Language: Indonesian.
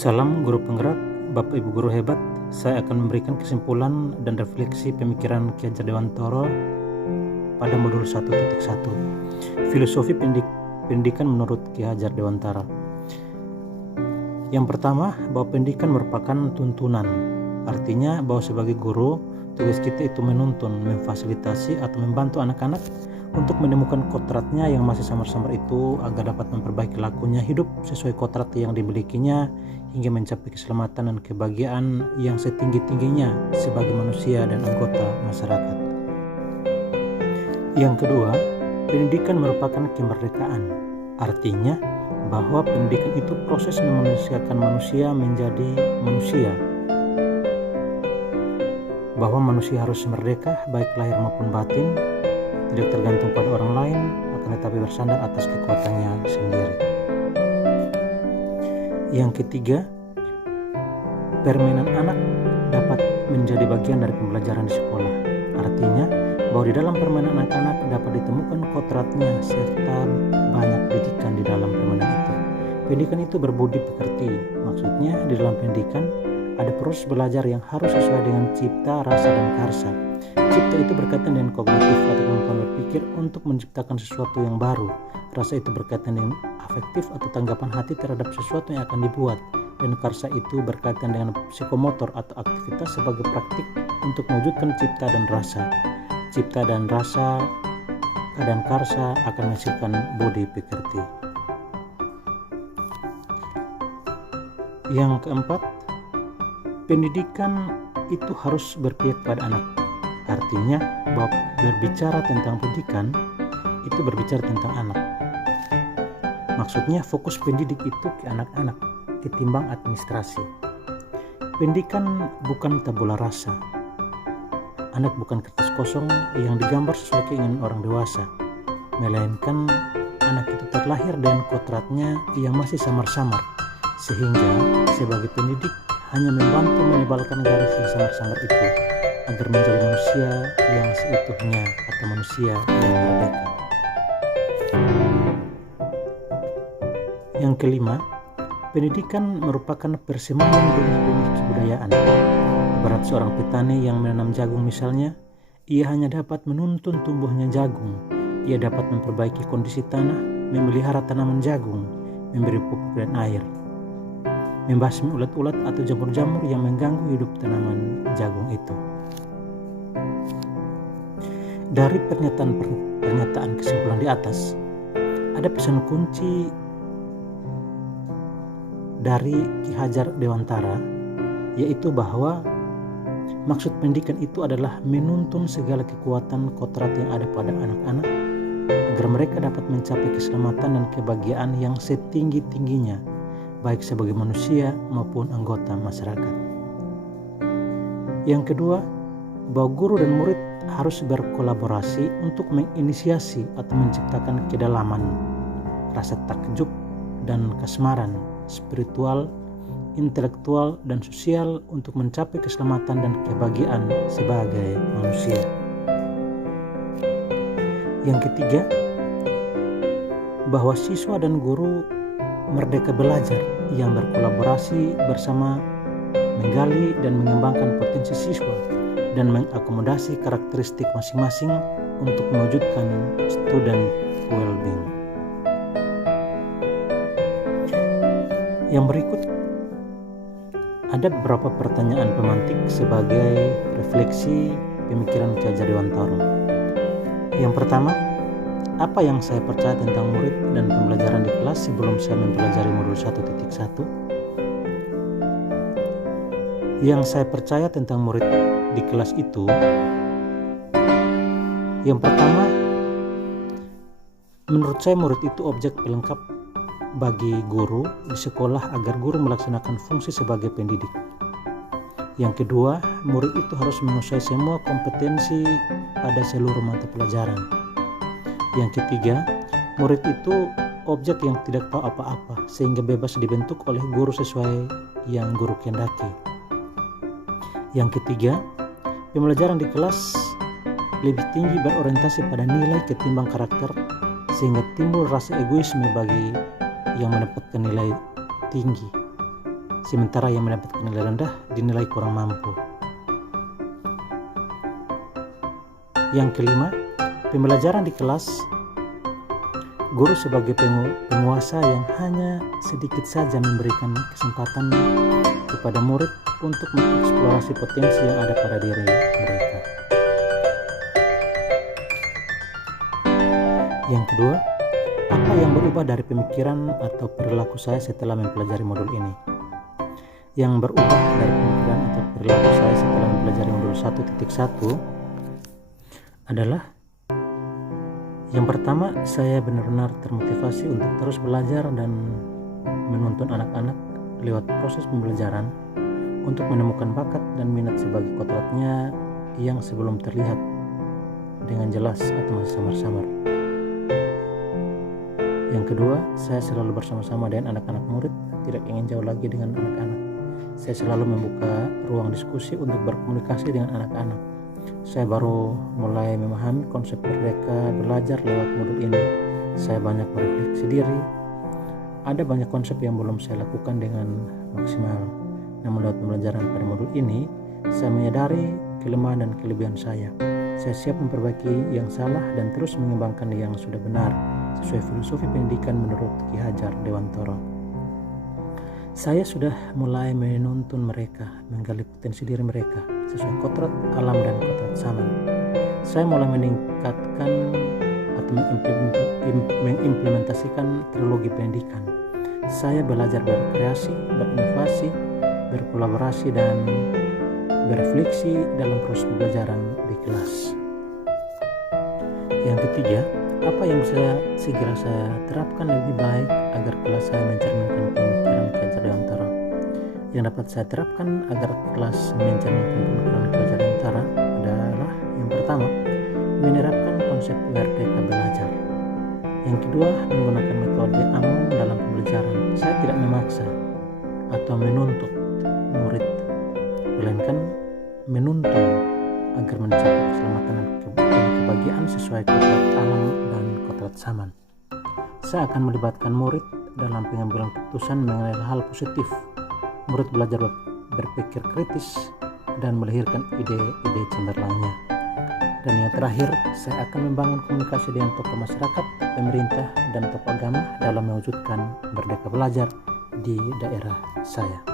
Salam guru penggerak, Bapak Ibu guru hebat. Saya akan memberikan kesimpulan dan refleksi pemikiran Ki Hadjar Dewantara pada modul 1.1. Filosofi pendidikan menurut Ki Hadjar Dewantara. Yang pertama, bahwa pendidikan merupakan tuntunan. Artinya bahwa sebagai guru, tugas kita itu menuntun, memfasilitasi atau membantu anak-anak untuk menemukan kodratnya yang masih samar-samar itu agar dapat memperbaiki lakunya hidup sesuai kodrat yang dimilikinya hingga mencapai keselamatan dan kebahagiaan yang setinggi-tingginya sebagai manusia dan anggota masyarakat. Yang kedua, pendidikan merupakan kemerdekaan. Artinya bahwa pendidikan itu proses memanusiakan manusia menjadi manusia. Bahwa manusia harus merdeka baik lahir maupun batin, tidak tergantung pada orang lain, akan tetapi bersandar atas kekuatannya sendiri. Yang ketiga, permainan anak dapat menjadi bagian dari pembelajaran di sekolah. Artinya bahwa di dalam permainan anak-anak dapat ditemukan kodratnya serta banyak didikan di dalam permainan itu. Pendidikan itu berbudi pekerti. Maksudnya di dalam pendidikan ada proses belajar yang harus sesuai dengan cipta, rasa, dan karsa. Cipta itu berkaitan dengan kognitif atau kemampuan berpikir untuk menciptakan sesuatu yang baru. Rasa itu berkaitan dengan afektif atau tanggapan hati terhadap sesuatu yang akan dibuat. Dan karsa itu berkaitan dengan psikomotor atau aktivitas sebagai praktik untuk mewujudkan cipta dan rasa. Cipta dan rasa dan karsa akan menghasilkan budi pekerti. Yang keempat, pendidikan itu harus berpihak pada anak. Artinya bahwa berbicara tentang pendidikan itu berbicara tentang anak. Maksudnya fokus pendidik itu ke anak-anak ketimbang administrasi. Pendidikan bukan tabula rasa. Anak bukan kertas kosong yang digambar sesuai keinginan orang dewasa, melainkan anak itu terlahir dengan kodratnya yang masih samar-samar, sehingga sebagai pendidik hanya membantu menebalkan garis yang samar-samar itu agar menjadi manusia yang seutuhnya atau manusia yang merdeka. Yang kelima, pendidikan merupakan persemaian benih-benih kebudayaan. Ibarat seorang petani yang menanam jagung misalnya, ia hanya dapat menuntun tumbuhnya jagung. Ia dapat memperbaiki kondisi tanah, memelihara tanaman jagung, memberi pupuk dan air, membasmi ulat-ulat atau jamur-jamur yang mengganggu hidup tanaman jagung itu. Dari pernyataan kesimpulan di atas, ada pesan kunci dari Ki Hadjar Dewantara, yaitu bahwa maksud pendidikan itu adalah menuntun segala kekuatan kodrat yang ada pada anak-anak agar mereka dapat mencapai keselamatan dan kebahagiaan yang setinggi-tingginya, baik sebagai manusia maupun anggota masyarakat. Yang kedua, bahwa guru dan murid harus berkolaborasi untuk menginisiasi atau menciptakan kedalaman, rasa takjub dan kasmaran spiritual, intelektual, dan sosial untuk mencapai keselamatan dan kebahagiaan sebagai manusia. Yang ketiga, bahwa siswa dan guru merdeka belajar yang berkolaborasi bersama menggali dan mengembangkan potensi siswa dan mengakomodasi karakteristik masing-masing untuk mewujudkan student well-being. Yang berikut ada beberapa pertanyaan pemantik sebagai refleksi pemikiran Ki Hadjar Dewantara. Yang pertama, apa yang saya percaya tentang murid dan pembelajaran di kelas sebelum saya mempelajari modul 1.1? Yang saya percaya tentang murid di kelas itu, yang pertama, menurut saya murid itu objek pelengkap bagi guru di sekolah agar guru melaksanakan fungsi sebagai pendidik. Yang kedua, murid itu harus menguasai semua kompetensi pada seluruh mata pelajaran. Yang ketiga, murid itu objek yang tidak tahu apa-apa sehingga bebas dibentuk oleh guru sesuai yang guru kehendaki. Yang ketiga, pembelajaran di kelas lebih tinggi berorientasi pada nilai ketimbang karakter sehingga timbul rasa egoisme bagi yang mendapatkan nilai tinggi. sementara yang mendapatkan nilai rendah dinilai kurang mampu. Yang kelima, pembelajaran di kelas. Guru sebagai penguasa yang hanya sedikit saja memberikan kesempatan kepada murid untuk mengeksplorasi potensi yang ada pada diri mereka. Yang kedua, apa yang berubah dari pemikiran atau perilaku saya setelah mempelajari modul ini? Yang berubah dari pemikiran atau perilaku saya setelah mempelajari modul 1.1 adalah yang pertama, saya benar-benar termotivasi untuk terus belajar dan menuntun anak-anak lewat proses pembelajaran untuk menemukan bakat dan minat sebagai kodratnya yang sebelum terlihat dengan jelas atau masih samar-samar. Yang kedua, saya selalu bersama-sama dengan anak-anak murid, tidak ingin jauh lagi dengan anak-anak. Saya selalu membuka ruang diskusi untuk berkomunikasi dengan anak-anak. Saya baru mulai memahami konsep merdeka belajar lewat modul ini. Saya banyak berefleksi diri. Ada banyak konsep yang belum saya lakukan dengan maksimal. Namun lewat pembelajaran pada modul ini, saya menyadari kelemahan dan kelebihan saya. Saya siap memperbaiki yang salah dan terus mengembangkan yang sudah benar sesuai filosofi pendidikan menurut Ki Hajar Dewantara. Saya sudah mulai menuntun mereka, menggali potensi diri mereka sesuai kodrat alam dan kodrat zaman. Saya mulai meningkatkan atau mengimplementasikan trilogi pendidikan. Saya belajar berkreasi, berinovasi, berkolaborasi, dan berefleksi dalam proses pembelajaran di kelas. Yang ketiga, apa yang bisa segera saya terapkan lebih baik agar kelas saya mencerminkan pemikiran Ki Hajar Dewantara? Yang dapat saya terapkan agar kelas mencerminkan pemikiran Ki Hajar Dewantara adalah yang pertama, menerapkan konsep merdeka belajar. Yang kedua, menggunakan metode AMO dalam pembelajaran. Saya tidak memaksa atau menuntut murid, melainkan menuntun agar mencapai keselamatan dan kebahagiaan sesuai kodrat alam dan kodrat zaman. Saya akan melibatkan murid dalam pengambilan keputusan mengenai hal positif. Murid belajar berpikir kritis dan melahirkan ide-ide cemerlangnya. Dan yang terakhir, saya akan membangun komunikasi dengan tokoh masyarakat, pemerintah, dan tokoh agama dalam mewujudkan merdeka belajar di daerah saya.